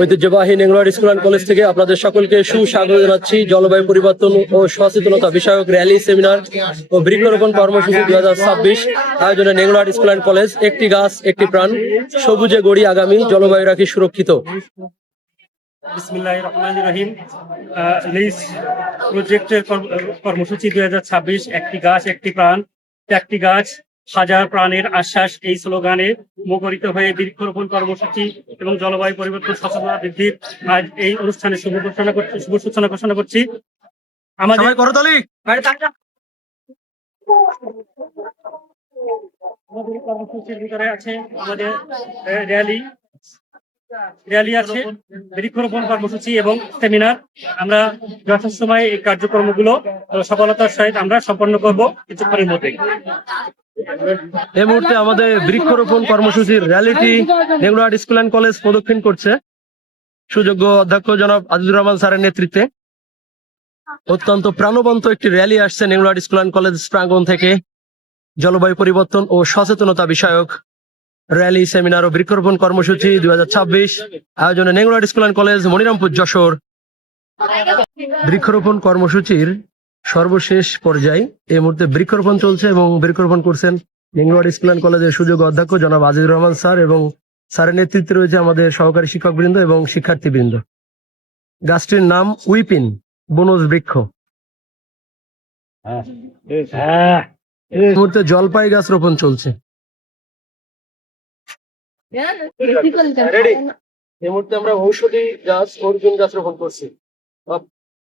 ঐতিহ্যবাহী নেংলোয়ার school and college থেকে আপনাদের সকলকে সুস্বাগত জানাচ্ছি জলবায়ু পরিবর্তন ও সচেতনতা বিষয়ক র্যালি সেমিনার ও বৃক্ষরোপণ কর্মসূচি 2026 আয়োজনে নেংলোয়ার স্কুল অ্যান্ড কলেজ একটি গাছ একটি প্রাণ সবুজে গড়ি আগামী জলবায়ু রাখি সুরক্ষিত। বিসমিল্লাহির রহমানির রহিম। লিজ প্রজেক্টের কর্মসূচি 2026 একটি গাছ একটি প্রাণ, একটি গাছ হাজার প্রাণের আশ্বাস এই স্লোগানে মুখরিত হয়ে বৃক্ষরোপণ কর্মসূচি এবং জলবায়ু পরিবর্তন সচেতনতা বৃদ্ধির আজ এই অনুষ্ঠানে শুভ সূচনা ঘোষণা করছি। আমাদের কর্মসূচির ভিতরে আছে আমাদের র্যালি আছে, বৃক্ষরোপণ কর্মসূচি এবং সেমিনার। আমরা যথাসময়ে এই কার্যক্রমগুলো সফলতার সহিত আমরা সম্পন্ন করব কিছুক্ষণের মধ্যে। এই মুহূর্তে আমাদের বৃক্ষরোপণ কর্মসূচির র্যালিটি নেংলোয়ার স্কুল অ্যান্ড কলেজ প্রদক্ষিণ করছে সুযোগ্য অধ্যক্ষ জনাব আজিজুর রহমান স্যারের নেতৃত্বে। অত্যন্ত প্রাণবন্ত একটি র্যালি আসছে নেংলোয়ার স্কুল অ্যান্ড কলেজ প্রাঙ্গণ থেকে। জলবায়ু পরিবর্তন ও সচেতনতা বিষয়ক র্যালি সেমিনার ও বৃক্ষরোপণ কর্মসূচি 2026 আয়োজনে Nengloar school and college Monirampur Jashore. বৃক্ষরোপণ কর্মসূচির সর্বশেষ পর্যায়ে এই মুহূর্তে বৃক্ষরোপণ চলছে এবং বৃক্ষরোপণ করছেন নেংলোয়ার স্কুল অ্যান্ড কলেজের সুযোগ্য অধ্যক্ষ জনাব আজিজুর রহমান স্যার এবং স্যারের নেতৃত্বে রয়েছে আমাদের সহকারী শিক্ষকবৃন্দ এবং শিক্ষার্থীবৃন্দ। গাছটির নাম উইপিন, বনজ বৃক্ষ। এই মুহূর্তে জলপাই গাছ রোপণ চলছে। এই মুহূর্তে আমরা ঔষধি গাছ, অর্জুন গাছ রোপণ করছি।